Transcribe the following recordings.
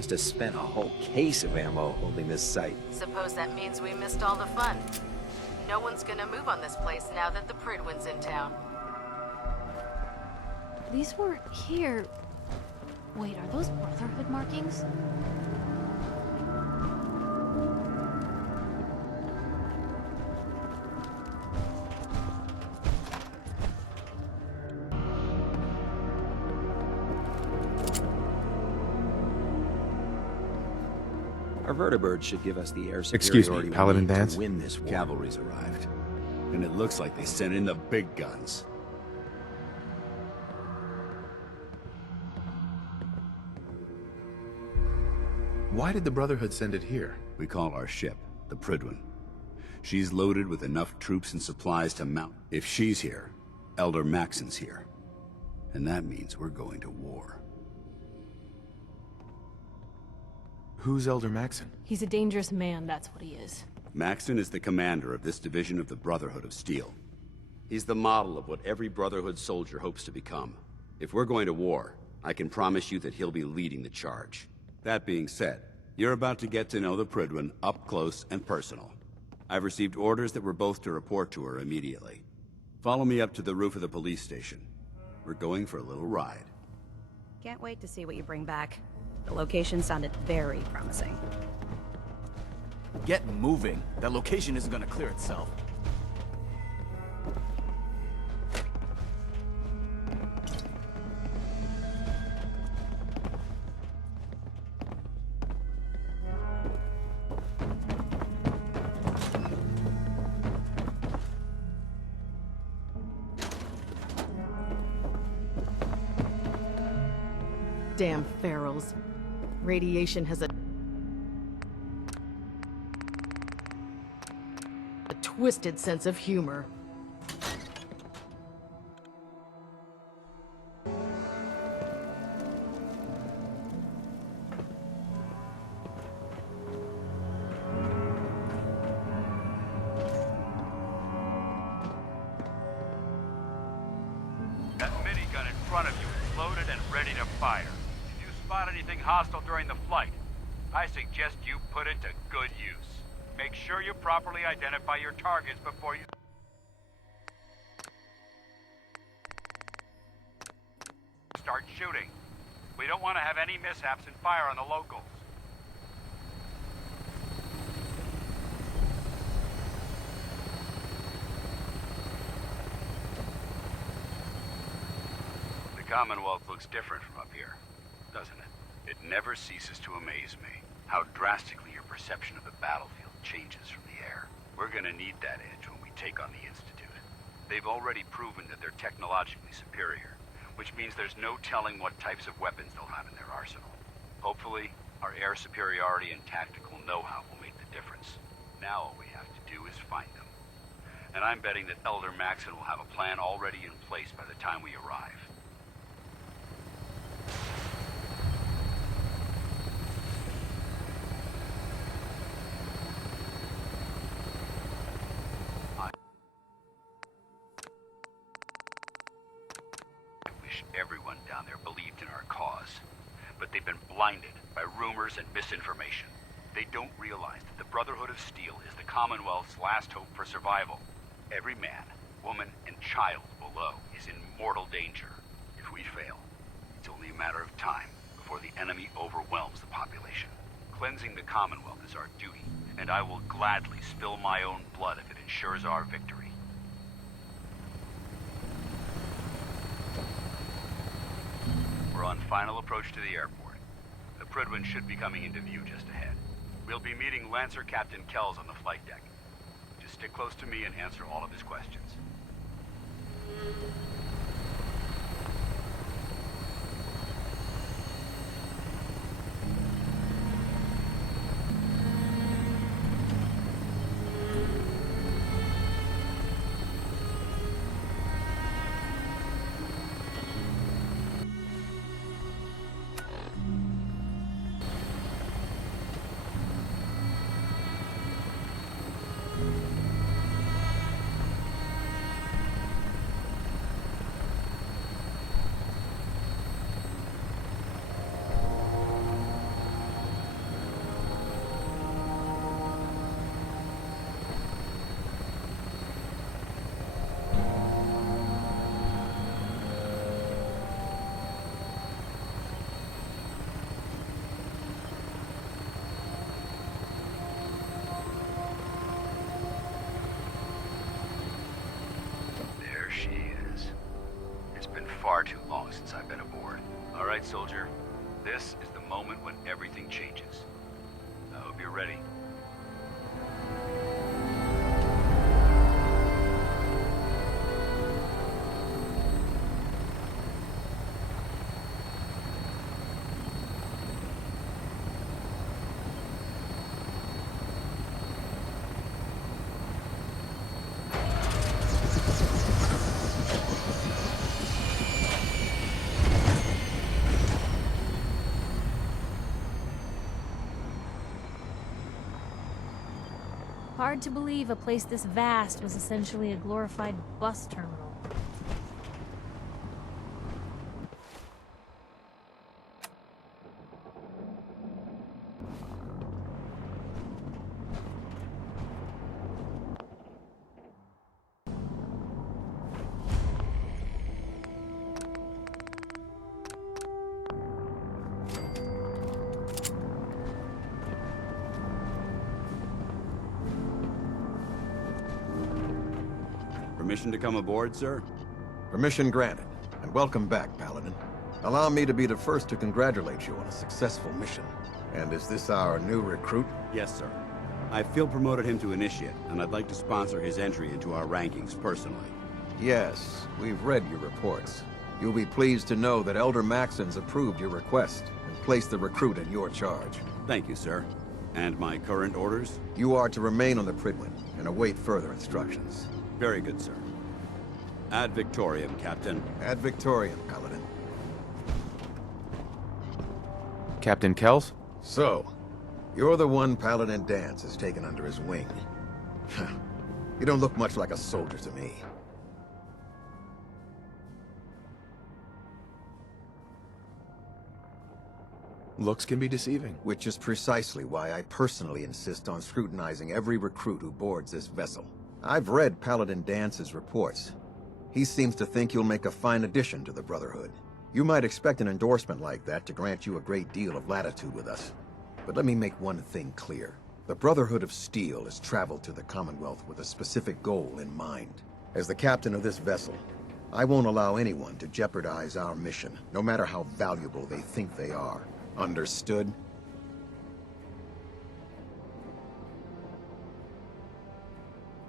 must have spent a whole case of ammo holding this site. Suppose that means we missed all the fun. No one's gonna move on this place now that the Pridwin's in town. These weren't here. Wait, are those Brotherhood markings? Our vertibird should give us the air Excuse superiority me, we Paladin need Vance? to win this war. Cavalry's arrived, and it looks like they sent in the big guns. Why did the Brotherhood send it here? We call our ship the Pridwin. She's loaded with enough troops and supplies to mount. If she's here, Elder Maxon's here. And that means we're going to war. Who's Elder Maxon? He's a dangerous man, that's what he is. Maxon is the commander of this division of the Brotherhood of Steel. He's the model of what every Brotherhood soldier hopes to become. If we're going to war, I can promise you that he'll be leading the charge. That being said, you're about to get to know the Pridwin up close and personal. I've received orders that we're both to report to her immediately. Follow me up to the roof of the police station. We're going for a little ride. Can't wait to see what you bring back. The location sounded very promising. Get moving. That location isn't gonna clear itself. Damn ferals. Radiation has a twisted sense of humor. That minigun in front of you is loaded and ready to fire. If you spot anything hostile during the flight, I suggest you put it to good use. Make sure you properly identify your targets before you start shooting. We don't want to have any mishaps and fire on the locals. The Commonwealth looks different from up here, doesn't it? It never ceases to amaze me how drastically your perception of the battlefield changes from the air. We're gonna need that edge when we take on the Institute. They've already proven that they're technologically superior, which means there's no telling what types of weapons they'll have in their arsenal. Hopefully, our air superiority and tactical know-how will make the difference. Now all we have to do is find them. And I'm betting that Elder Maxon will have a plan already in place by the time we arrive. Everyone down there believed in our cause, but they've been blinded by rumors and misinformation. They don't realize that the Brotherhood of Steel is the Commonwealth's last hope for survival. Every man, woman, and child below is in mortal danger. If we fail, it's only a matter of time before the enemy overwhelms the population. Cleansing the Commonwealth is our duty, and I will gladly spill my own blood if it ensures our victory. We're on final approach to the airport. The Pridwin should be coming into view just ahead. We'll be meeting Lancer Captain Kells on the flight deck. Just stick close to me and answer all of his questions. long since I've been aboard. All right, soldier. This is the moment when everything changes. I hope you're ready. Hard to believe a place this vast was essentially a glorified bus terminal. Permission to come aboard, sir? Permission granted, and welcome back, Paladin. Allow me to be the first to congratulate you on a successful mission. And is this our new recruit? Yes, sir. I feel promoted him to initiate, and I'd like to sponsor his entry into our rankings personally. Yes, we've read your reports. You'll be pleased to know that Elder Maxon's approved your request and placed the recruit in your charge. Thank you, sir. And my current orders? You are to remain on the Pridwin and await further instructions. Very good, sir. Ad Victoriam, Captain. Ad Victoriam, Paladin. Captain Kells? So, you're the one Paladin Danse has taken under his wing. You don't look much like a soldier to me. Looks can be deceiving. Which is precisely why I personally insist on scrutinizing every recruit who boards this vessel. I've read Paladin Dance's reports. He seems to think you'll make a fine addition to the Brotherhood. You might expect an endorsement like that to grant you a great deal of latitude with us. But let me make one thing clear. The Brotherhood of Steel has traveled to the Commonwealth with a specific goal in mind. As the captain of this vessel, I won't allow anyone to jeopardize our mission, no matter how valuable they think they are. Understood?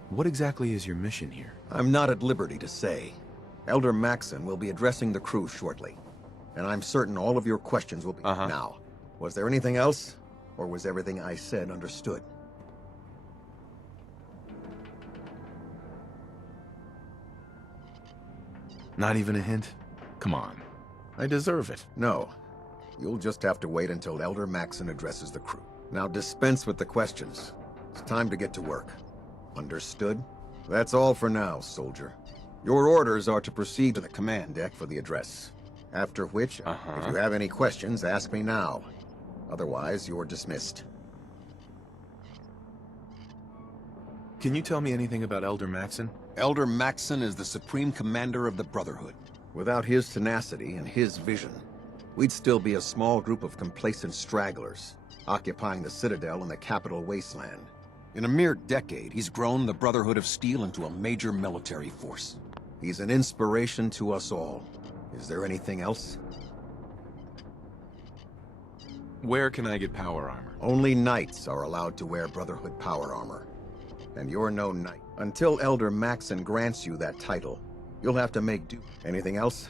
What exactly is your mission here? I'm not at liberty to say. Elder Maxon will be addressing the crew shortly. And I'm certain all of your questions will be... Now, was there anything else? Or was everything I said understood? Not even a hint? Come on. I deserve it. No. You'll just have to wait until Elder Maxon addresses the crew. Now dispense with the questions. It's time to get to work. Understood? That's all for now, soldier. Your orders are to proceed to the command deck for the address. After which, if you have any questions, ask me now. Otherwise, you're dismissed. Can you tell me anything about Elder Maxon? Elder Maxon is the supreme commander of the Brotherhood. Without his tenacity and his vision, we'd still be a small group of complacent stragglers, occupying the Citadel in the capital wasteland. In a mere decade, he's grown the Brotherhood of Steel into a major military force. He's an inspiration to us all. Is there anything else? Where can I get power armor? Only knights are allowed to wear Brotherhood power armor. And you're no knight. Until Elder Maxon grants you that title, you'll have to make do. Anything else?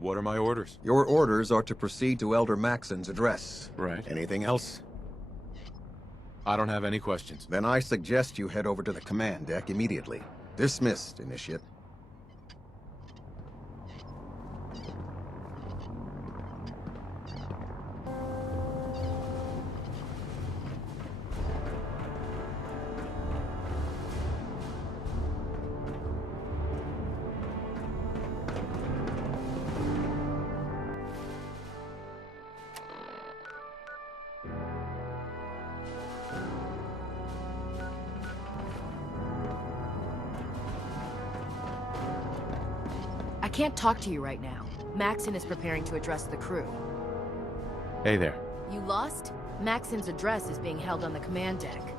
What are my orders? Your orders are to proceed to Elder Maxon's address. Right. Anything else? I don't have any questions. Then I suggest you head over to the command deck immediately. Dismissed, Initiate. I can't talk to you right now. Maxon is preparing to address the crew. Hey there. You lost? Maxon's address is being held on the command deck.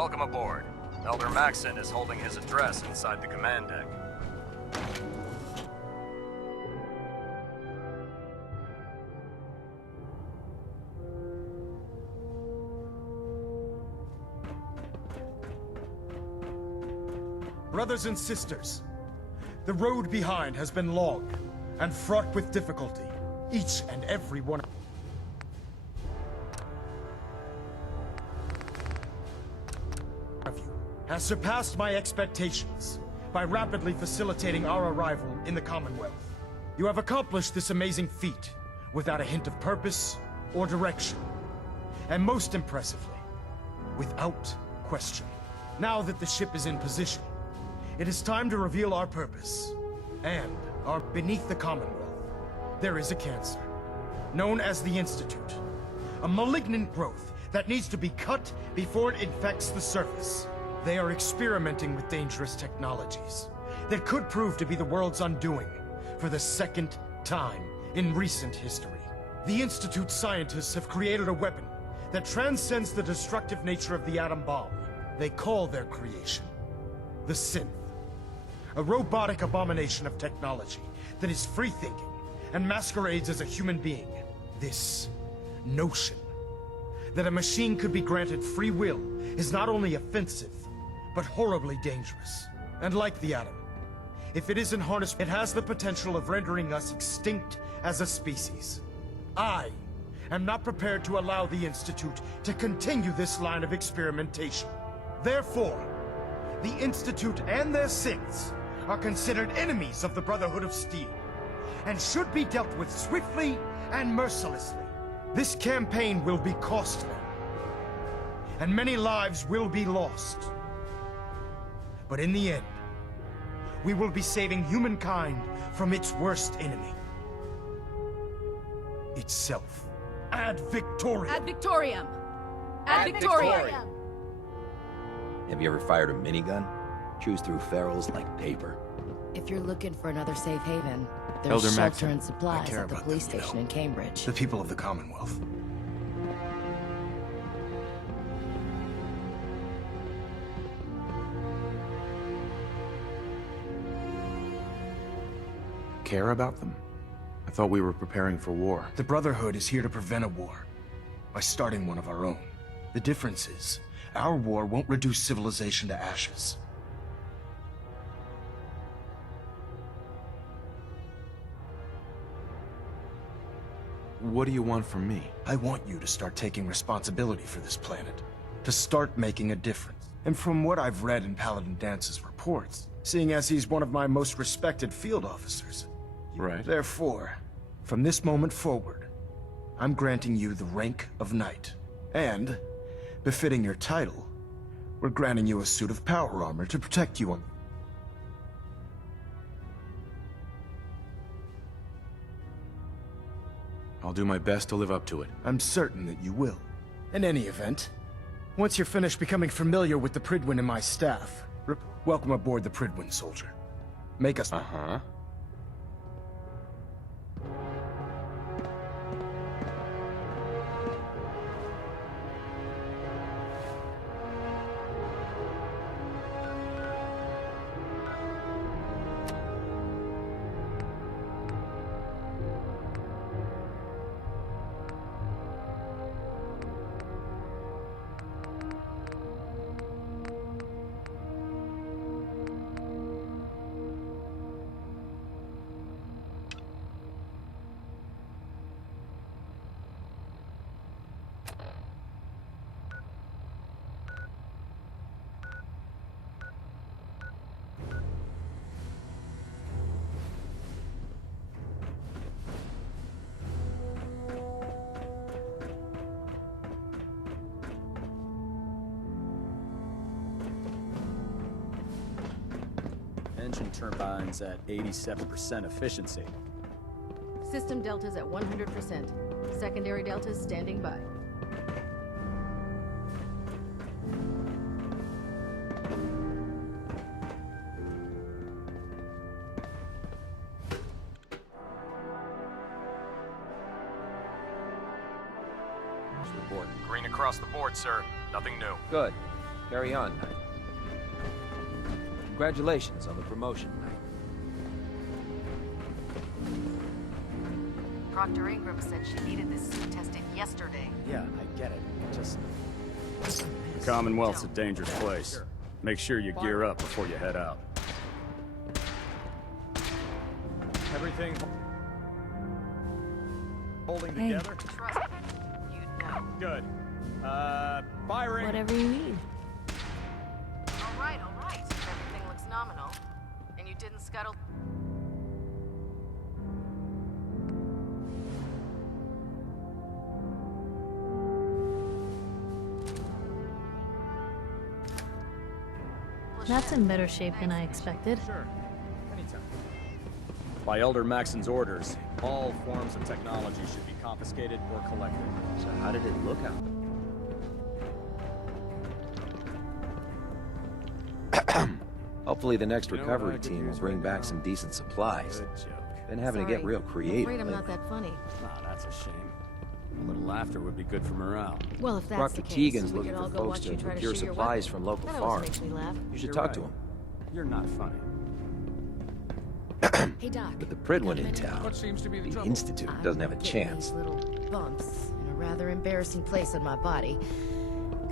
Welcome aboard. Elder Maxson is holding his address inside the command deck. Brothers and sisters, the road behind has been long and fraught with difficulty. Each and every one of you has surpassed my expectations by rapidly facilitating our arrival in the Commonwealth. You have accomplished this amazing feat without a hint of purpose or direction, and most impressively, without question. Now that the ship is in position, it is time to reveal our purpose, and beneath the Commonwealth, there is a cancer, known as the Institute. A malignant growth that needs to be cut before it infects the surface. They are experimenting with dangerous technologies that could prove to be the world's undoing for the second time in recent history. The Institute scientists have created a weapon that transcends the destructive nature of the atom bomb. They call their creation the Synth. A robotic abomination of technology that is free-thinking and masquerades as a human being. This notion that a machine could be granted free will is not only offensive, but horribly dangerous. And like the atom, if it isn't harnessed, it has the potential of rendering us extinct as a species. I am not prepared to allow the Institute to continue this line of experimentation. Therefore, the Institute and their synths are considered enemies of the Brotherhood of Steel, and should be dealt with swiftly and mercilessly. This campaign will be costly, and many lives will be lost. But in the end, we will be saving humankind from its worst enemy. Itself. Ad Victoriam! Ad Victoriam! Ad Victoriam! Have you ever fired a minigun? Chews through ferals like paper. If you're looking for another safe haven, there's Elder shelter Maxson, and supplies care at the about police them, you station know. in Cambridge. The people of the Commonwealth. Care about them? I thought we were preparing for war. The Brotherhood is here to prevent a war by starting one of our own. The difference is, our war won't reduce civilization to ashes. What do you want from me? I want you to start taking responsibility for this planet. To start making a difference. And from what I've read in Paladin Dance's reports, seeing as he's one of my most respected field officers. Right. Therefore, from this moment forward, I'm granting you the rank of Knight. And, befitting your title, we're granting you a suit of power armor to protect you on... I'll do my best to live up to it. I'm certain that you will. In any event, once you're finished becoming familiar with the Pridwin and my staff, welcome aboard the Pridwin, soldier. Make us... Uh-huh. Engine turbines at 87% efficiency. System deltas at 100%. Secondary deltas standing by. Green across the board, sir. Nothing new. Good. Carry on, Knight. Congratulations on the promotion, Knight. Proctor Ingram said she needed this suit tested yesterday. Yeah, I get it. Just... The Commonwealth's a dangerous place. Make sure you gear up before you head out. Everything holding together? Trust me, you'd know. Good. Firing. Whatever you need. All right, all right. Everything looks nominal. And you didn't scuttle... That's in better shape than I expected. Sure. Anytime. By Elder Maxon's orders, all forms of technology should be confiscated or collected. So how did it look out? Hopefully the next recovery team will bring back some decent supplies. Good joke. Been having to get real I'm creative afraid I'm not lately. that funny. Ah, that's a shame. A little laughter would be good for morale. Well, if that's Proctor the case, Teagan's we looking could for all go folks watch to you try to procure shoot your supplies weapon. from local That always farms. makes me laugh. You should You're talk right. to him. You're not funny. Hey, Doc. With the Pridwin in got a minute? town, What seems to be the the trouble? Institute doesn't have a I'm getting chance. these little bumps in a rather embarrassing place on my body.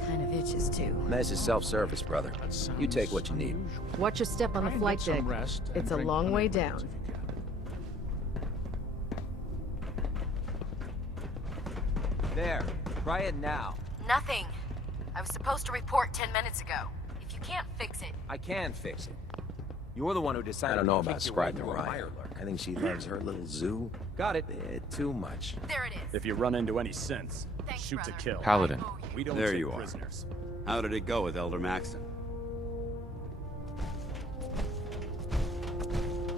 Kind of itches, too. This is self-service, brother. That You take sounds what you need. unusual. Watch your step on Try the and flight get some deck. rest and It's a drink long way plenty of down. liquids if you can. There. Try it now. Nothing. I was supposed to report 10 minutes ago. If you can't fix it... I can fix it. You're the one who decided. I don't know about scribing Ryan. I think she loves her little zoo. Got it. Bit too much. There it is. If you run into any sense, Thanks, shoot to brother. kill. Paladin. Oh, We don't There take you are. prisoners. How did it go with Elder Maxon?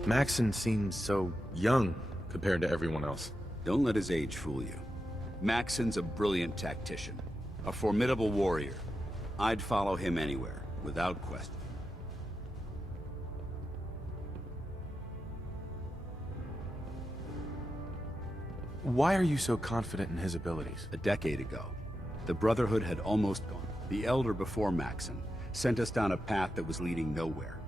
Maxon seems so young compared to everyone else. Don't let his age fool you. Maxon's a brilliant tactician, a formidable warrior. I'd follow him anywhere, without question. Why are you so confident in his abilities? A decade ago, the Brotherhood had almost gone. The Elder before Maxon sent us down a path that was leading nowhere.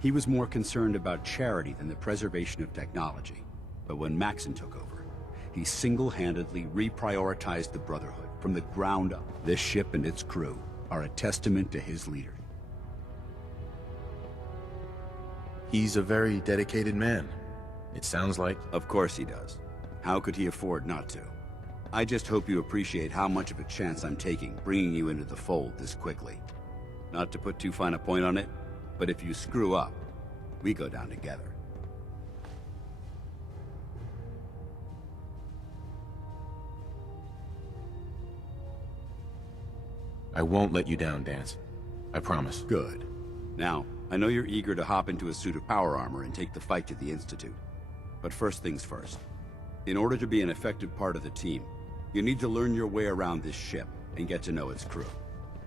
He was more concerned about charity than the preservation of technology. But when Maxon took over, he single-handedly reprioritized the Brotherhood from the ground up. This ship and its crew are a testament to his leadership. He's a very dedicated man. It sounds like... Of course he does. How could he afford not to? I just hope you appreciate how much of a chance I'm taking bringing you into the fold this quickly. Not to put too fine a point on it, but if you screw up, we go down together. I won't let you down, Dance. I promise. Good. Now, I know you're eager to hop into a suit of power armor and take the fight to the Institute. But first things first. In order to be an effective part of the team, you need to learn your way around this ship and get to know its crew.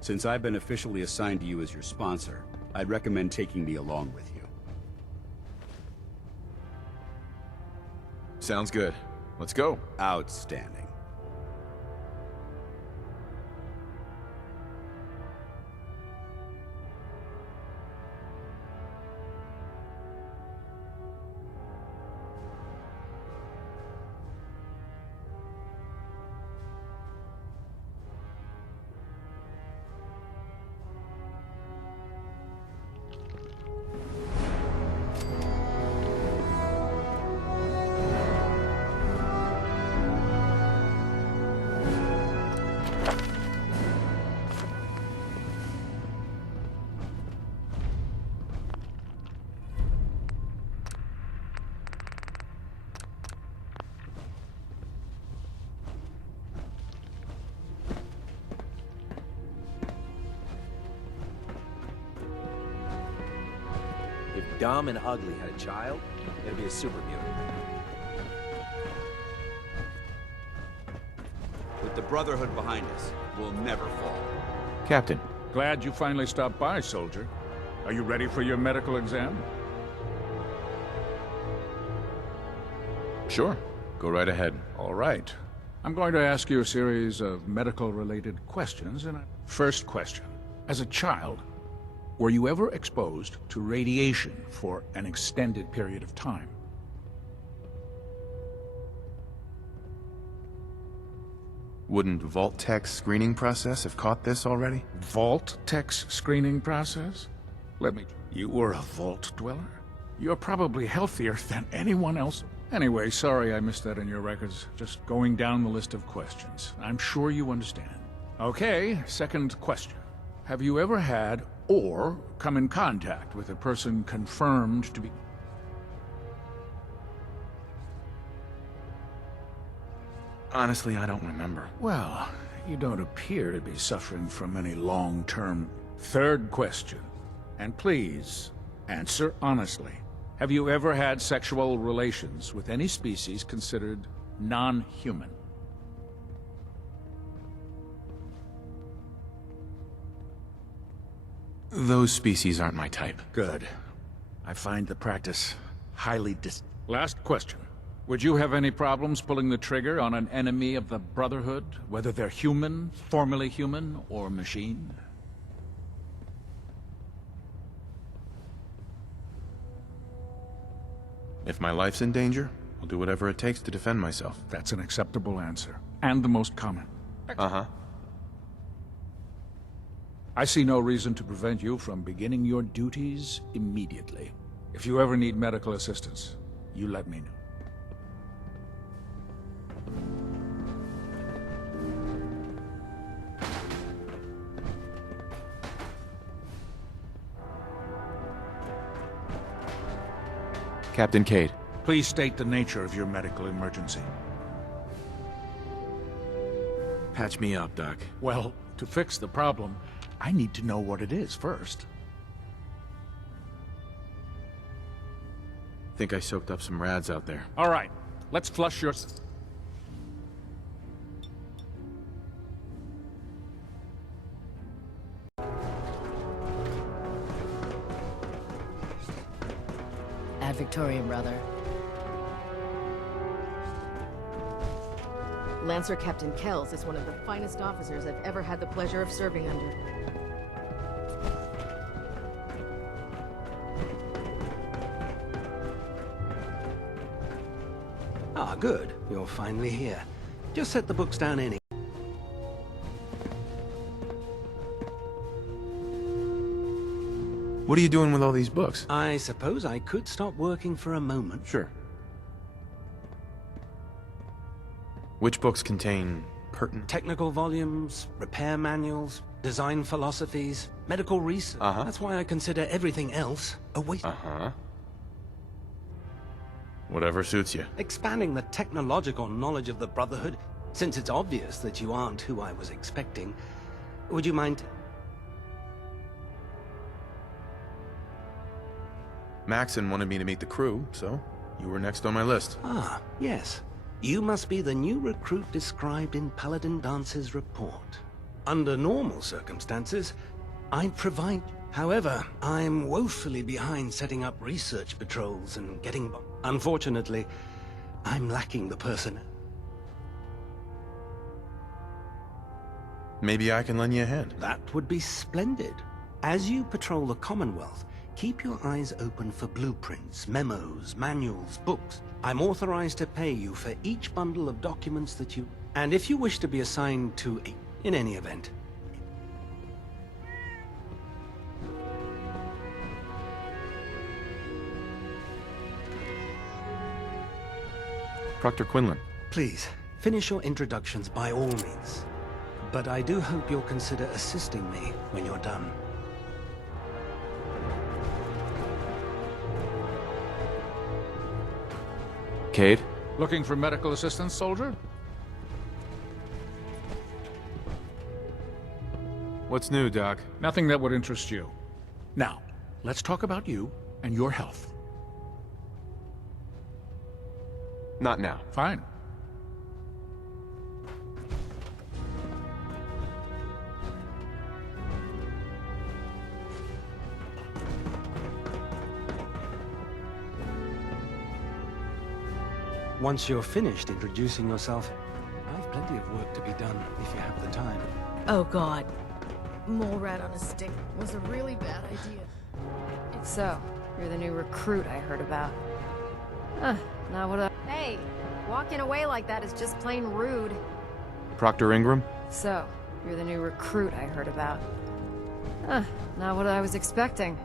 Since I've been officially assigned to you as your sponsor, I'd recommend taking me along with you. Sounds good. Let's go. Outstanding. If Dumb and Ugly had a child, it'd be a super mutant. With the Brotherhood behind us, we'll never fall. Captain. Glad you finally stopped by, soldier. Are you ready for your medical exam? Sure. Go right ahead. All right. I'm going to ask you a series of medical-related questions, and first question. As a child, were you ever exposed to radiation for an extended period of time? Wouldn't Vault-Tech's screening process have caught this already? Vault-Tech's screening process? You were a Vault Dweller? You're probably healthier than anyone else. Anyway, sorry I missed that in your records. Just going down the list of questions. I'm sure you understand. Okay, second question. Have you ever had or come in contact with a person confirmed to be... Honestly, I don't remember. Well, you don't appear to be suffering from any long-term... Third question. And please, answer honestly. Have you ever had sexual relations with any species considered non-human? Those species aren't my type. Good. I find the practice highly Last question. Would you have any problems pulling the trigger on an enemy of the Brotherhood, whether they're human, formerly human, or machine? If my life's in danger, I'll do whatever it takes to defend myself. That's an acceptable answer, and the most common. Uh-huh. I see no reason to prevent you from beginning your duties immediately. If you ever need medical assistance, you let me know. Captain Cade. Please state the nature of your medical emergency. Patch me up, Doc. Well, to fix the problem, I need to know what it is first. Think I soaked up some rads out there. All right, let's flush your... Ad Victoriam, brother. Lancer Captain Kells is one of the finest officers I've ever had the pleasure of serving under. Ah, good. You're finally here. Just set the books down any. What are you doing with all these books? I suppose I could stop working for a moment. Sure. Which books contain pertinent... Technical volumes, repair manuals, design philosophies, medical research. That's why I consider everything else a waste. Whatever suits you. Expanding the technological knowledge of the Brotherhood, since it's obvious that you aren't who I was expecting. Would you mind... Maxon wanted me to meet the crew, so you were next on my list. Ah, yes. You must be the new recruit described in Paladin Dance's report. Under normal circumstances, I'd provide... However, I'm woefully behind setting up research patrols and getting... Unfortunately, I'm lacking the personnel. Maybe I can lend you a hand. That would be splendid. As you patrol the Commonwealth, keep your eyes open for blueprints, memos, manuals, books. I'm authorized to pay you for each bundle of documents that you... And if you wish to be assigned to a... In any event. Proctor Quinlan. Please, finish your introductions by all means. But I do hope you'll consider assisting me when you're done. Cade? Looking for medical assistance, soldier? What's new, Doc? Nothing that would interest you. Now, let's talk about you and your health. Not now. Fine. Once you're finished introducing yourself, I've plenty of work to be done if you have the time. Oh, God. mole rat on a stick was a really bad idea. So, you're the new recruit I heard about. Huh, not what I... Hey, walking away like that is just plain rude. Proctor Ingram? So, you're the new recruit I heard about. Huh, not what I was expecting.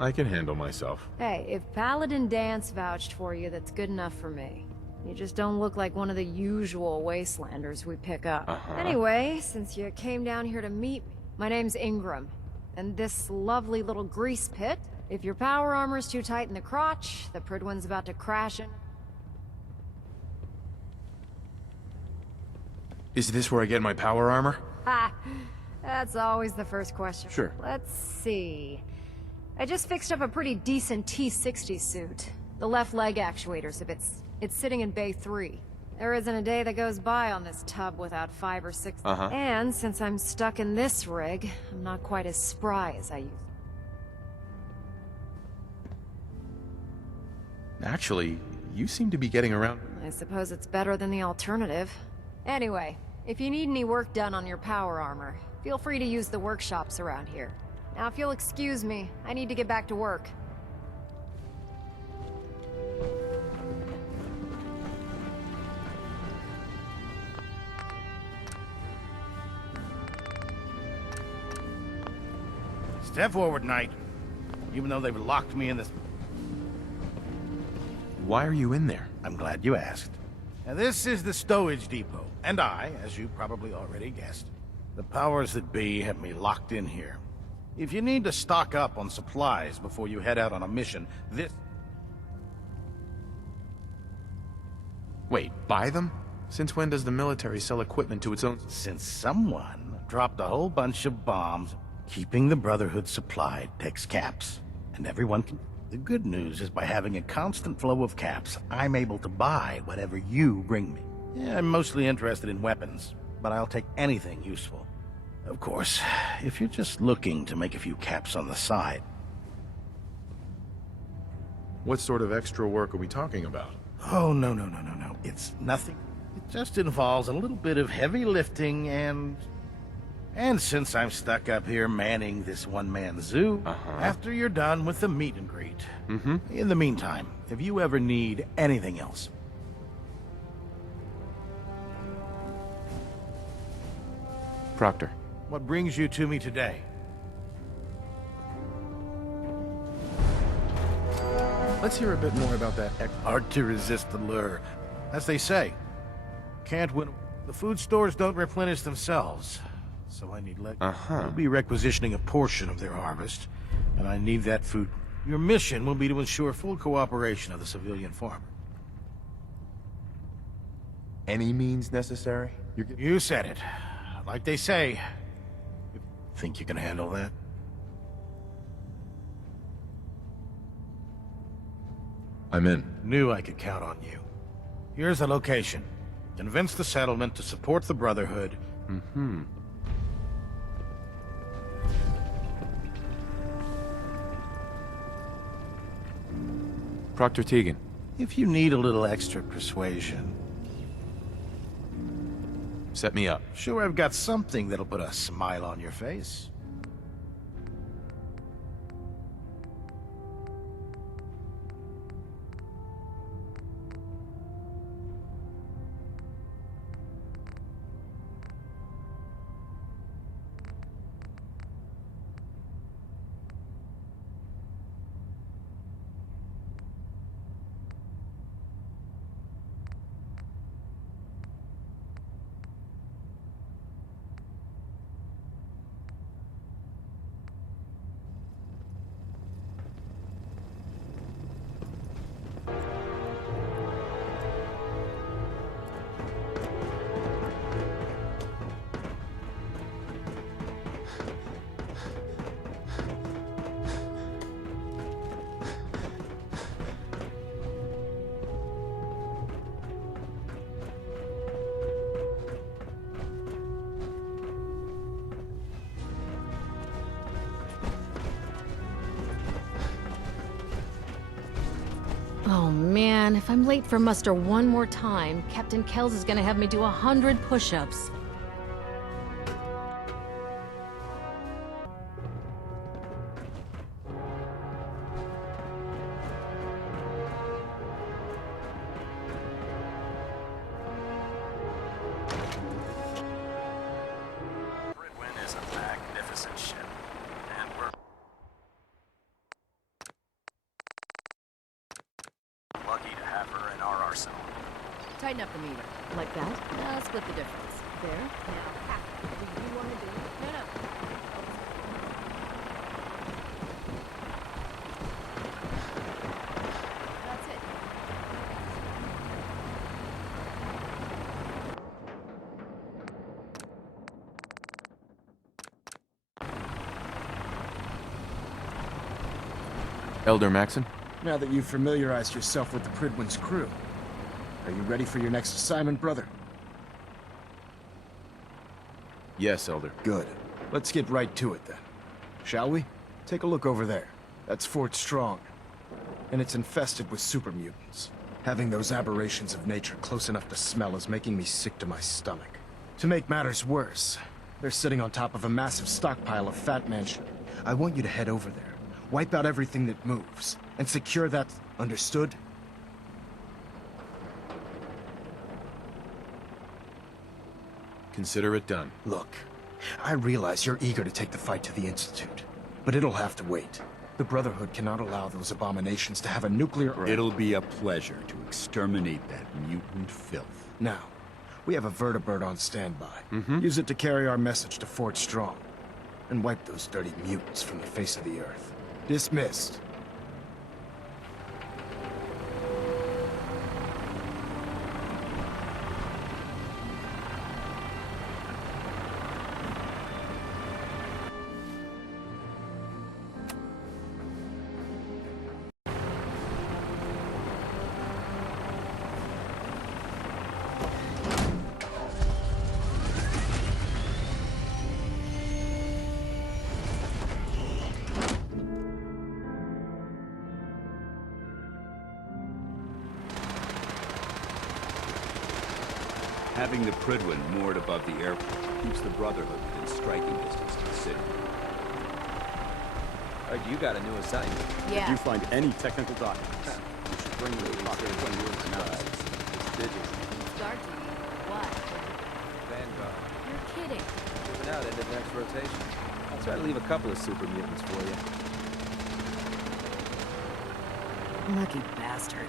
I can handle myself. Hey, if Paladin Dance vouched for you, that's good enough for me. You just don't look like one of the usual wastelanders we pick up. Anyway, since you came down here to meet me, my name's Ingram. And this lovely little grease pit, if your power armor's too tight in the crotch, the Pridwin's about to crash in. Is this where I get my power armor? Ha! That's always the first question. Sure. Let's see. I just fixed up a pretty decent T-60 suit. The left leg actuator's a bit... It's sitting in Bay 3. There isn't a day that goes by on this tub without 5 or 6... And since I'm stuck in this rig, I'm not quite as spry as I used to. Actually, you seem to be getting around. I suppose it's better than the alternative. Anyway, if you need any work done on your power armor, feel free to use the workshops around here. Now, if you'll excuse me, I need to get back to work. Step forward, Knight. Even though they've locked me in this... Why are you in there? I'm glad you asked. Now, this is the stowage depot, and I, as you probably already guessed, the powers that be have me locked in here. If you need to stock up on supplies before you head out on a mission, this... Wait, buy them? Since when does the military sell equipment to its own... Since someone dropped a whole bunch of bombs, keeping the Brotherhood supplied takes caps, and everyone can... The good news is by having a constant flow of caps, I'm able to buy whatever you bring me. Yeah, I'm mostly interested in weapons, but I'll take anything useful. Of course, if you're just looking to make a few caps on the side. What sort of extra work are we talking about? Oh, no. It's nothing. It just involves a little bit of heavy lifting and since I'm stuck up here manning this one-man zoo, after you're done with the meet and greet. In the meantime, if you ever need anything else. Proctor. What brings you to me today? Let's hear a bit more about that. Hard to resist the lure. As they say, can't win. The food stores don't replenish themselves. So I need We'll be requisitioning a portion of their harvest, and I need that food. Your mission will be to ensure full cooperation of the civilian farmer. Any means necessary? You said it. Like they say. Think you can handle that? I'm in. Knew I could count on you. Here's the location. Convince the settlement to support the Brotherhood. Proctor Tegan. If you need a little extra persuasion... Set me up. Sure, I've got something that'll put a smile on your face. Oh man, if I'm late for muster one more time, Captain Kells is gonna have me do 100 push-ups. Bridwin is a magnificent ship, and we're lucky to have her in our arsenal. Tighten up the meter. Like that? Now split the difference. There. Now, half. What do you want to do? No. That's it. Elder Maxon? Now that you've familiarized yourself with the Pridwin's crew, are you ready for your next assignment, brother? Yes, Elder. Good. Let's get right to it then. Shall we? Take a look over there. That's Fort Strong. And it's infested with super mutants. Having those aberrations of nature close enough to smell is making me sick to my stomach. To make matters worse, they're sitting on top of a massive stockpile of Fat Man shit. I want you to head over there, wipe out everything that moves, and secure that... Understood? Consider it done. Look, I realize you're eager to take the fight to the Institute, but it'll have to wait. The Brotherhood cannot allow those abominations to have a nuclear... It'll be a pleasure to exterminate that mutant filth. Now, we have a vertibird on standby. Use it to carry our message to Fort Strong, and wipe those dirty mutants from the face of the Earth. Dismissed. Having the Pridwin moored above the airport keeps the Brotherhood within striking distance of the city. You got a new assignment. Yeah. If you find any technical documents, you should bring them to the proper Start to me. What? Vanguard. You're kidding. Moving out into the next rotation. I'll try to leave a couple of super mutants for you. Lucky bastard.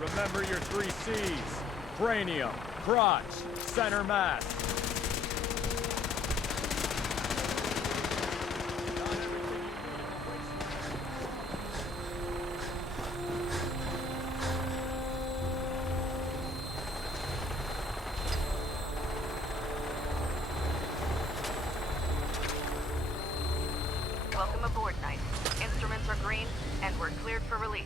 Remember your 3 C's. Cranium, crotch, center mass. Welcome aboard, Knight. Instruments are green, and we're cleared for release.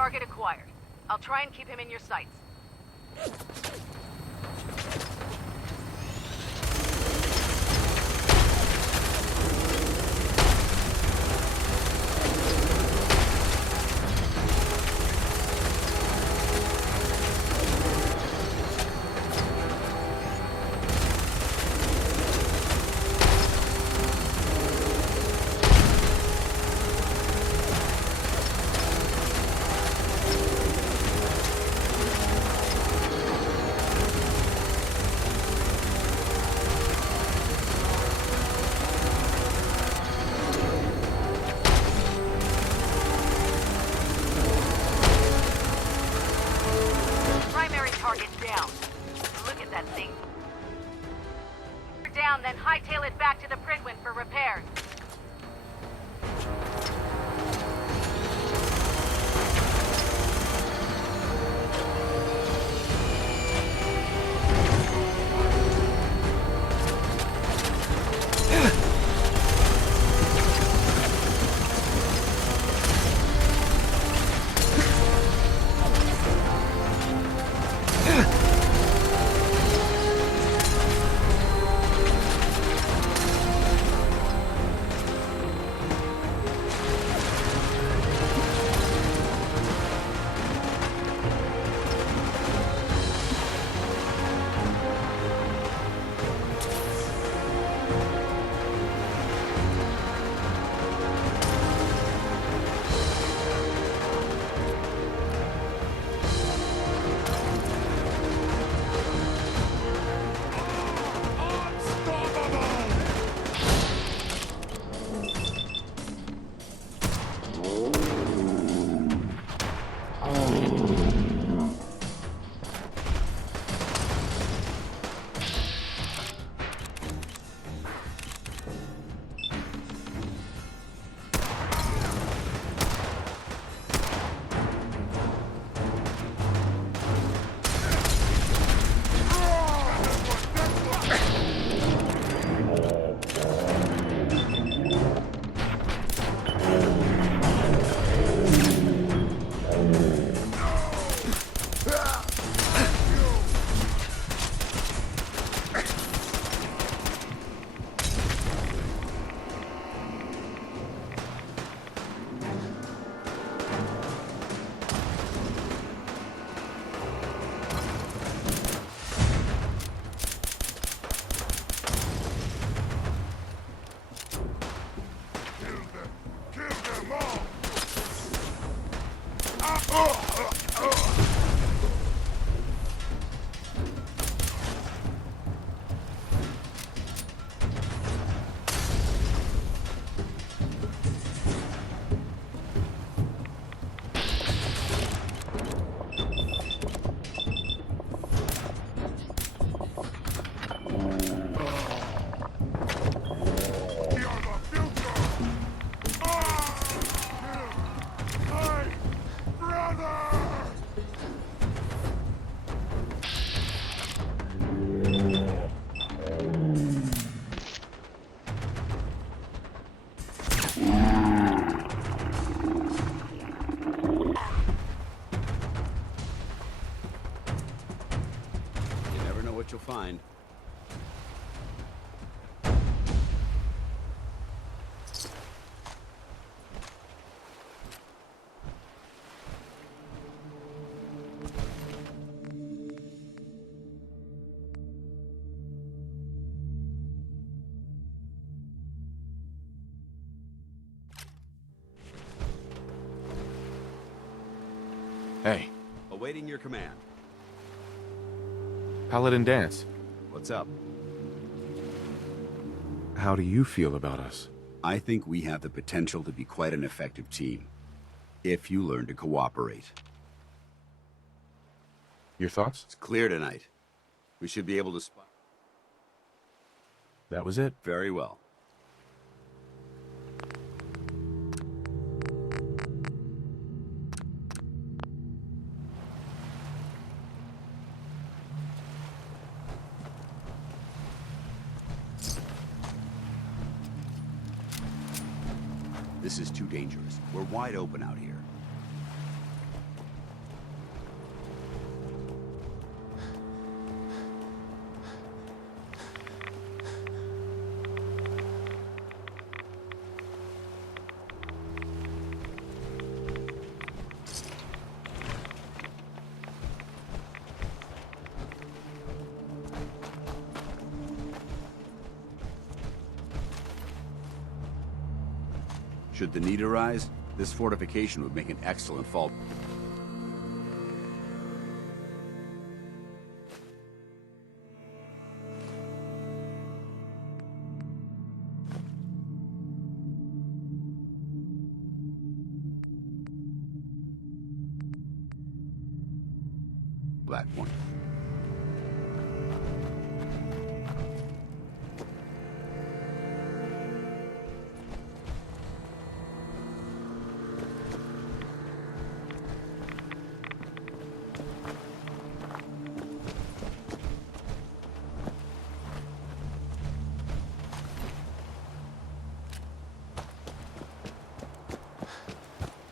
Target acquired. I'll try and keep him in your sights. Then hightail it back to the Pridwin for repairs. You'll find. Hey. Awaiting your command. Paladin Danse. What's up? How do you feel about us? I think we have the potential to be quite an effective team, if you learn to cooperate. Your thoughts? It's clear tonight. We should be able to spot. That was it? Very well. This is too dangerous. We're wide open out here. Should the need arise, this fortification would make an excellent fall. Black point.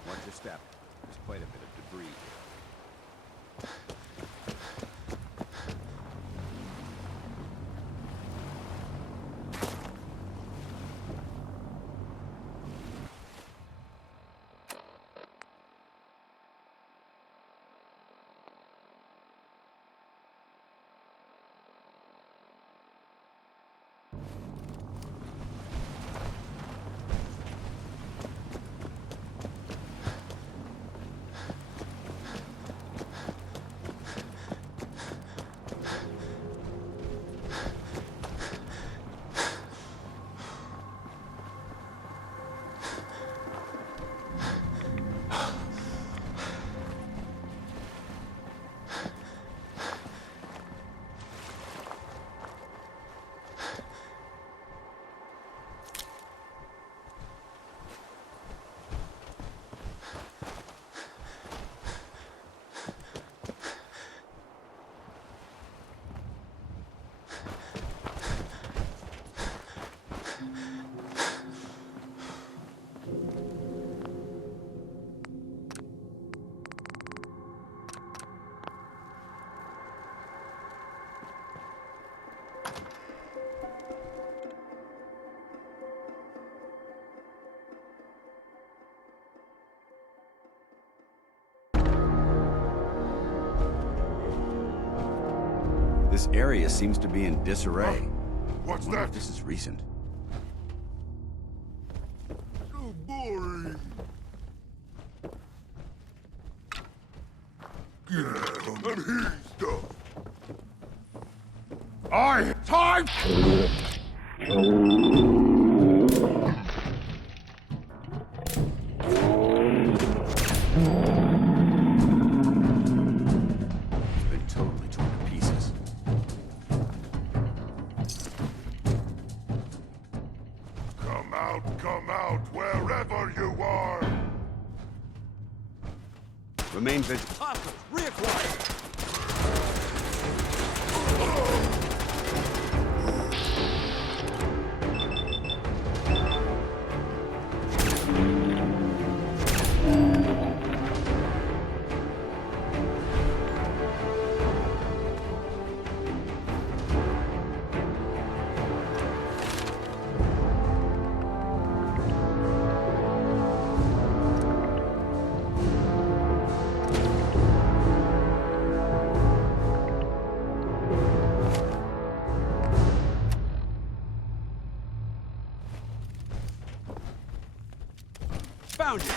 Watch your step. There's quite a bit of debris here. This area seems to be in disarray. What's I wonder that? if this is recent. So boring. Yeah, I'm hearing stuff. Time! It's been totally torn to pieces. Come out, wherever you are. Remain vigilant. Hostiles, reacquired! Found you!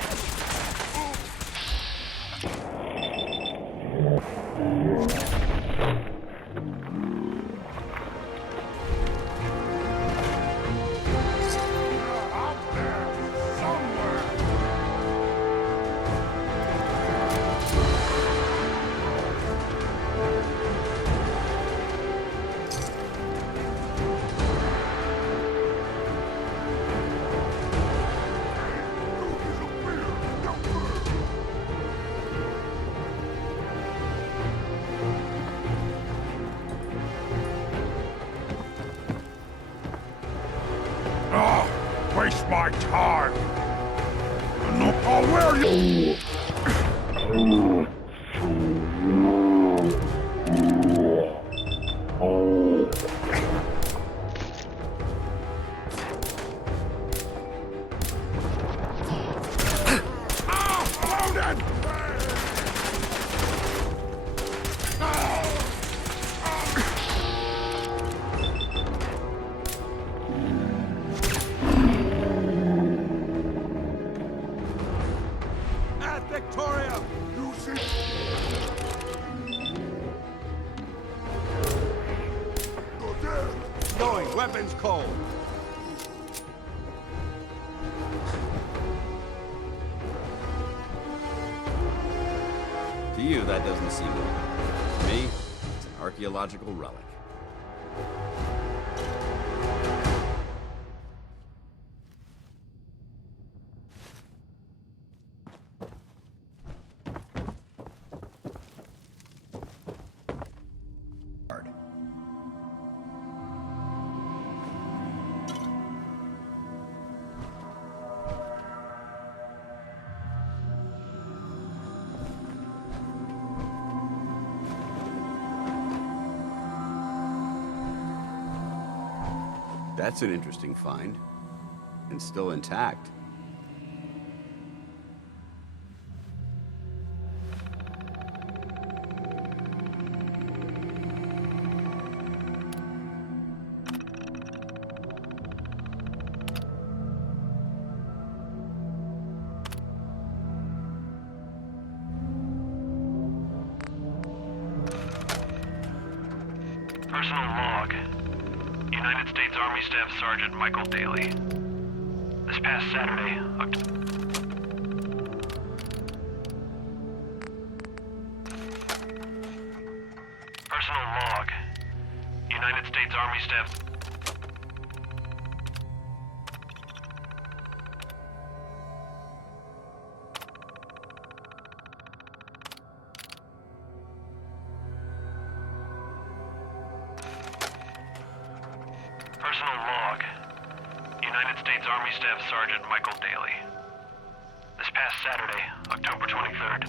Waste my time. No, oh, where are you? Captain's call. To you, that doesn't seem right. To me, it's an archaeological relic. That's an interesting find. And still intact. Personal log. United States Army Staff Sergeant Michael Daly. This past Saturday, Personal log. United States Army Staff. Personal log. United States Army Staff Sergeant Michael Daly. This past Saturday, October 23rd.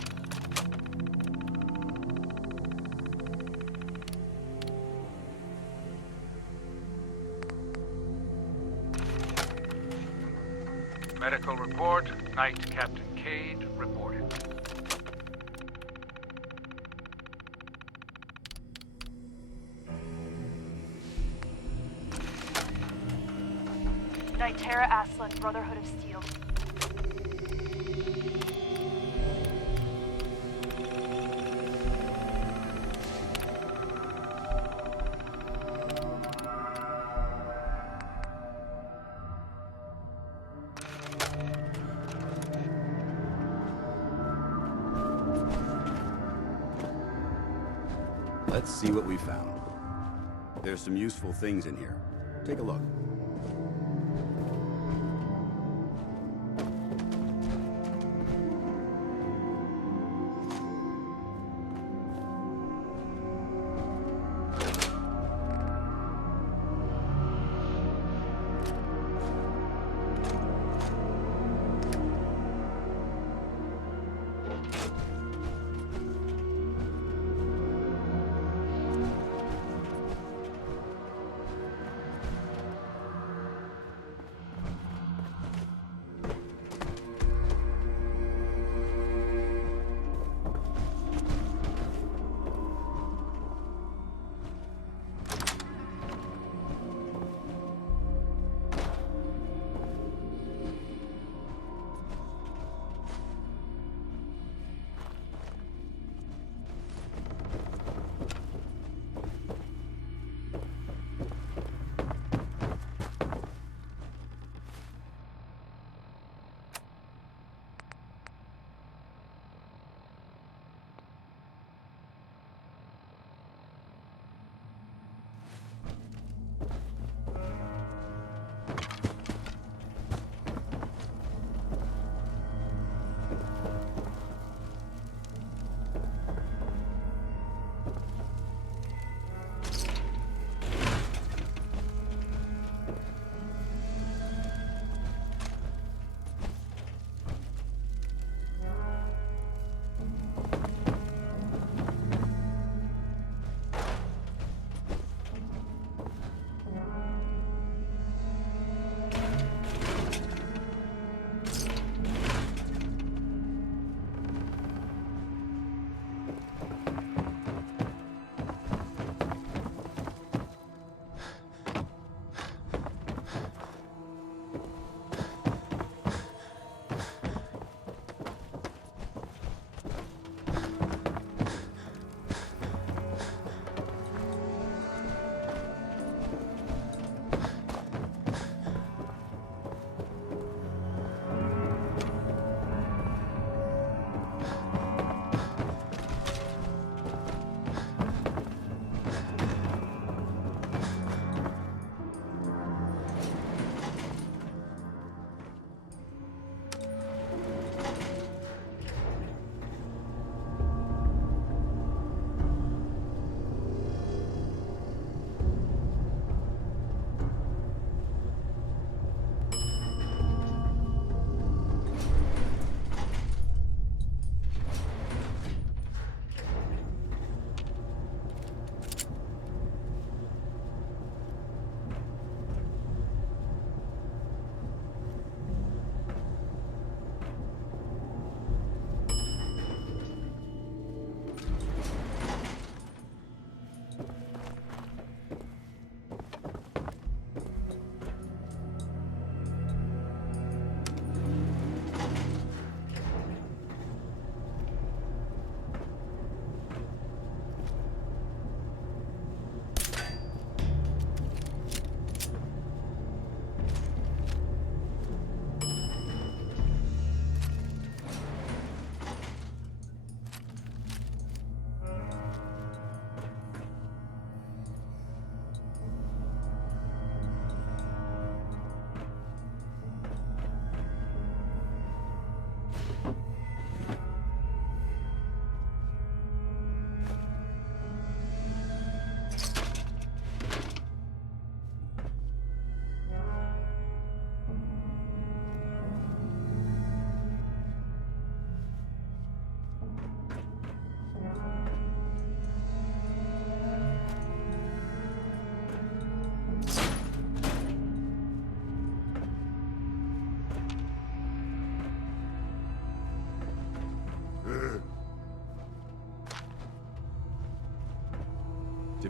Medical report. Night Captain Cade reported. Nitera Aslan, Brotherhood of Steel. Let's see what we found. There's some useful things in here. Take a look.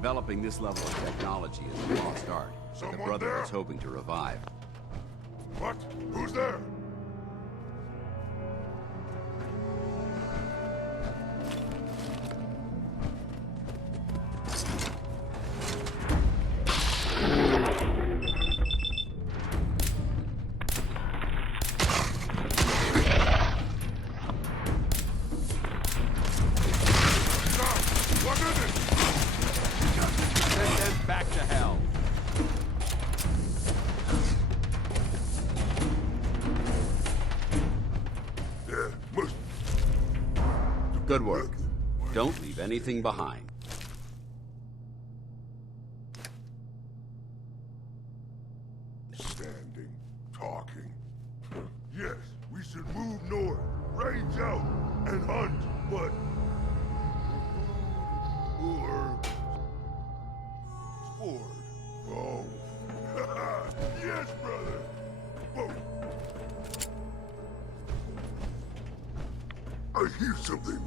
Developing this level of technology is a lost art that the Brotherhood's hoping to revive. What? Who's there? Back to hell. Good work. Don't leave anything behind. Standing, talking. Yes, we should move north, range out, and hunt, but... Or... Sport. Oh. Yes, brother. Whoa. I hear something.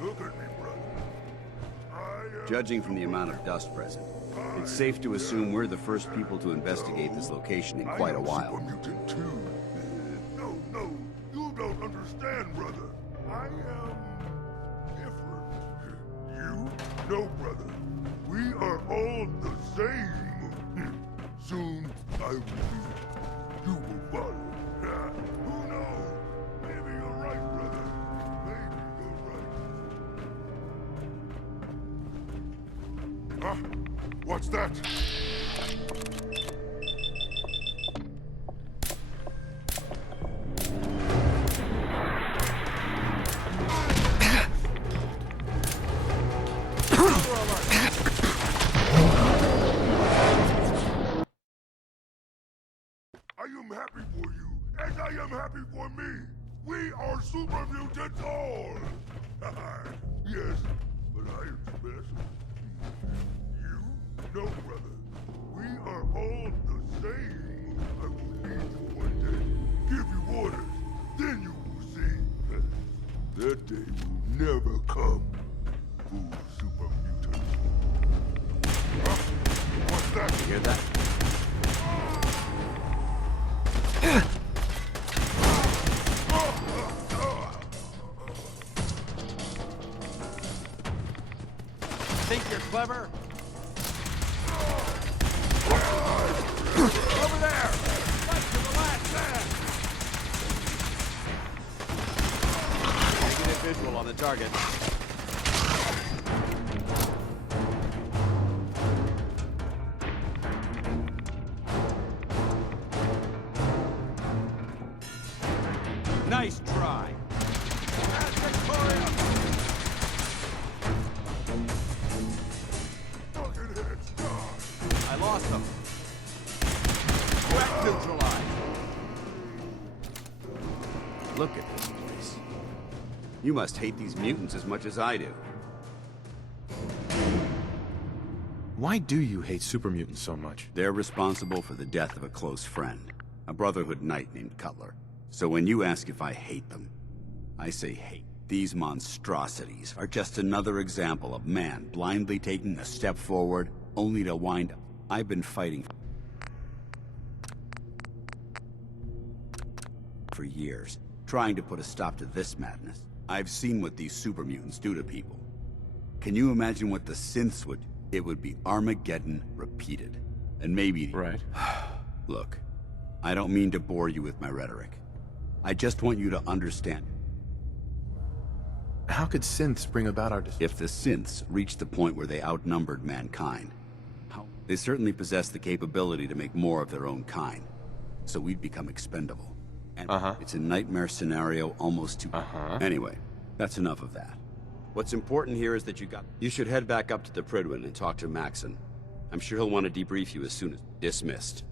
Look at me, brother. Judging from the amount of dust present, it's safe to assume we're the first people to investigate this location in quite a while. Supermutant too. No, you don't understand, brother. I am different. You? No, brother. We are all the same. Soon I will be. You will follow. Who knows? Maybe you're right, brother. Maybe you're right. Huh? What's that? I am happy for you, and I am happy for me. We are super mutants all. Yes, but I am special. You? No, brother. We are all the same. I will need you one day. Give you orders. Then you will see. That day will never come. Fool super mutants. Huh? What's that? You hear that? Think you're clever? Over there! Fight to the last man! Negative visual on the target. Nice try. I lost them. Threat neutralized. Look at this place. You must hate these mutants as much as I do. Why do you hate super mutants so much? They're responsible for the death of a close friend, a Brotherhood knight named Cutler. So when you ask if I hate them, I say hate. These monstrosities are just another example of man blindly taking a step forward, only to wind up. I've been fighting for years, trying to put a stop to this madness. I've seen what these super mutants do to people. Can you imagine what the synths would? It would be Armageddon repeated. And maybe... Right. Look, I don't mean to bore you with my rhetoric. I just want you to understand. How could synths bring about our... If the synths reached the point where they outnumbered mankind, they certainly possess the capability to make more of their own kind. So we'd become expendable. And it's a nightmare scenario almost to... Anyway, that's enough of that. What's important here is that you should head back up to the Prydwen and talk to Maxon. I'm sure he'll want to debrief you as soon as dismissed.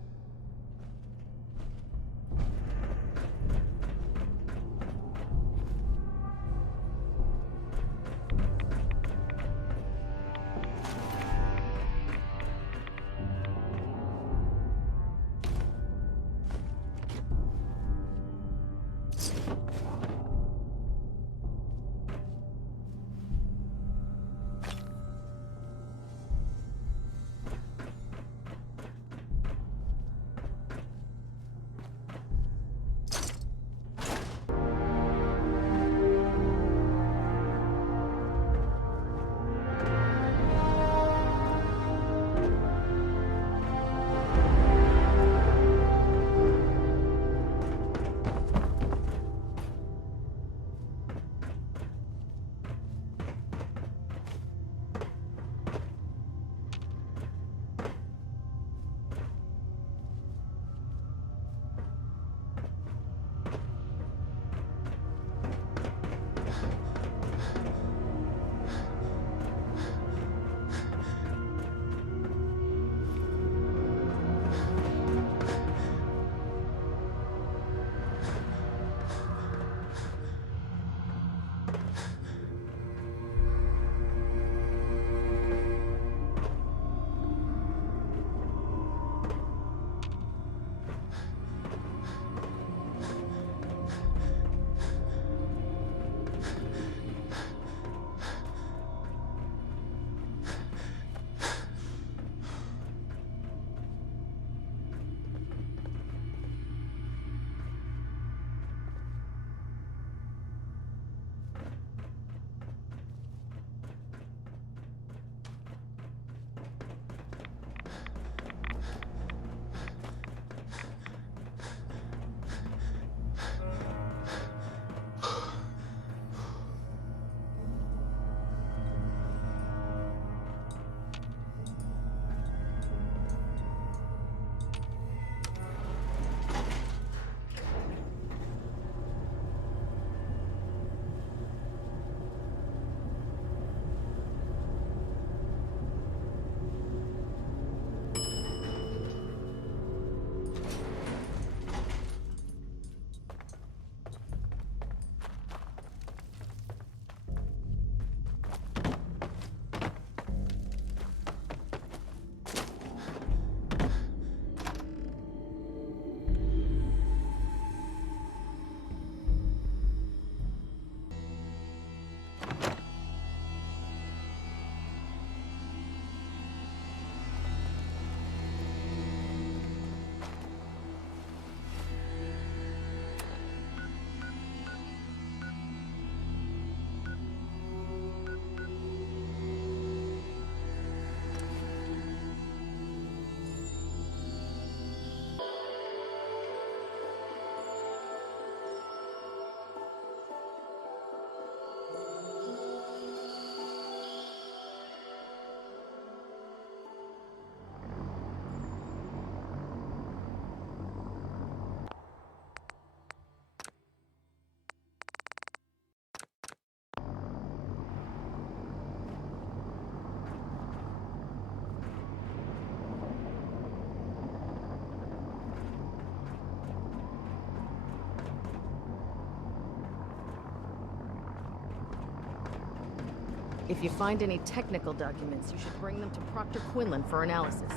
If you find any technical documents, you should bring them to Proctor Quinlan for analysis.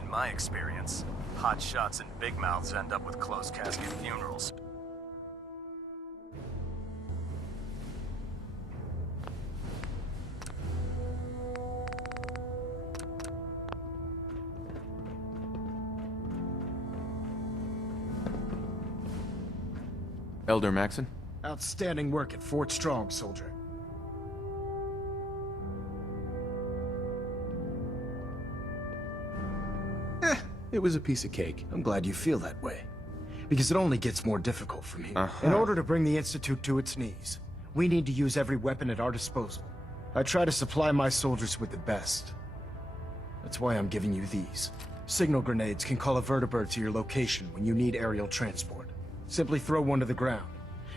In my experience, hot shots and big mouths end up with closed casket funerals. Elder Maxon? Outstanding work at Fort Strong, soldier. It was a piece of cake. I'm glad you feel that way, because it only gets more difficult from here. In order to bring the Institute to its knees, we need to use every weapon at our disposal. I try to supply my soldiers with the best. That's why I'm giving you these. Signal grenades can call a vertibird to your location when you need aerial transport. Simply throw one to the ground,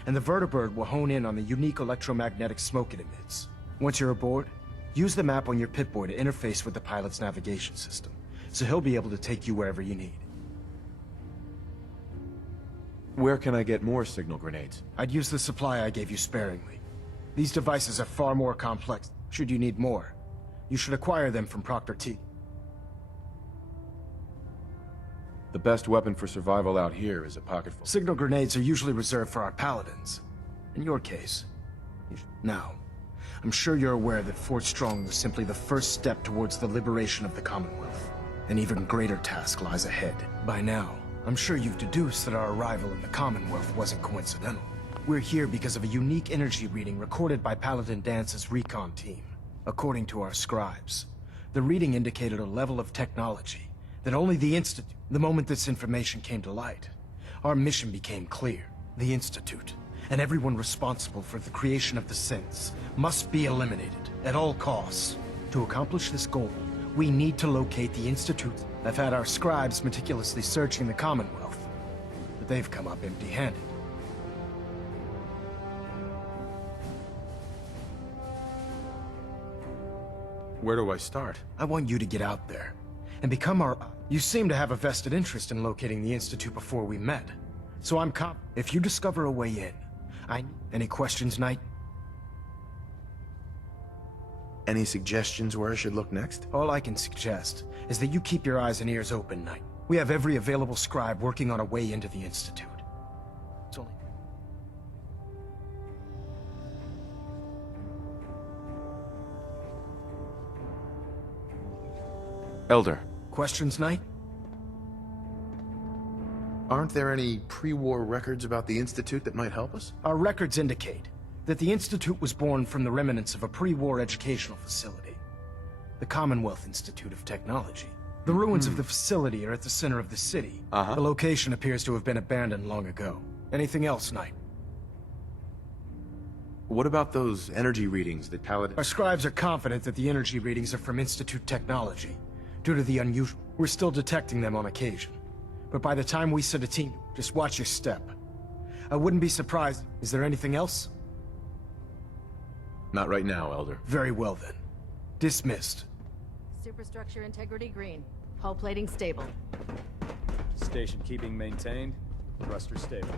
and the vertibird will hone in on the unique electromagnetic smoke it emits. Once you're aboard, use the map on your Pip-Boy to interface with the pilot's navigation system, so he'll be able to take you wherever you need. Where can I get more signal grenades? I'd use the supply I gave you sparingly. These devices are far more complex. Should you need more, you should acquire them from Proctor T. The best weapon for survival out here is a pocketful. Signal grenades are usually reserved for our paladins. In your case, now, I'm sure you're aware that Fort Strong was simply the first step towards the liberation of the Commonwealth. An even greater task lies ahead. By now, I'm sure you've deduced that our arrival in the Commonwealth wasn't coincidental. We're here because of a unique energy reading recorded by Paladin Dance's recon team. According to our scribes, the reading indicated a level of technology that only the Institute... The moment this information came to light, our mission became clear. The Institute, and everyone responsible for the creation of the synths, must be eliminated at all costs. To accomplish this goal, we need to locate the Institute. I've had our scribes meticulously searching the Commonwealth, but they've come up empty-handed. Where do I start? I want you to get out there and become our... You seem to have a vested interest in locating the Institute before we met. So I'm if you discover a way in, Any questions, Knight? Any suggestions where I should look next? All I can suggest is that you keep your eyes and ears open, Knight. We have every available scribe working on a way into the Institute. It's only... Elder. Questions, Knight? Aren't there any pre-war records about the Institute that might help us? Our records indicate that the Institute was born from the remnants of a pre-war educational facility, the Commonwealth Institute of Technology. The ruins of the facility are at the center of the city. The location appears to have been abandoned long ago. Anything else, Knight? What about those energy readings that Paladin... Our scribes are confident that the energy readings are from Institute technology. Due to the unusual... We're still detecting them on occasion. But by the time we send a team, just watch your step. I wouldn't be surprised. Is there anything else? Not right now, Elder. Very well then. Dismissed. Superstructure integrity green. Hull plating stable. Station keeping maintained. Thruster stable.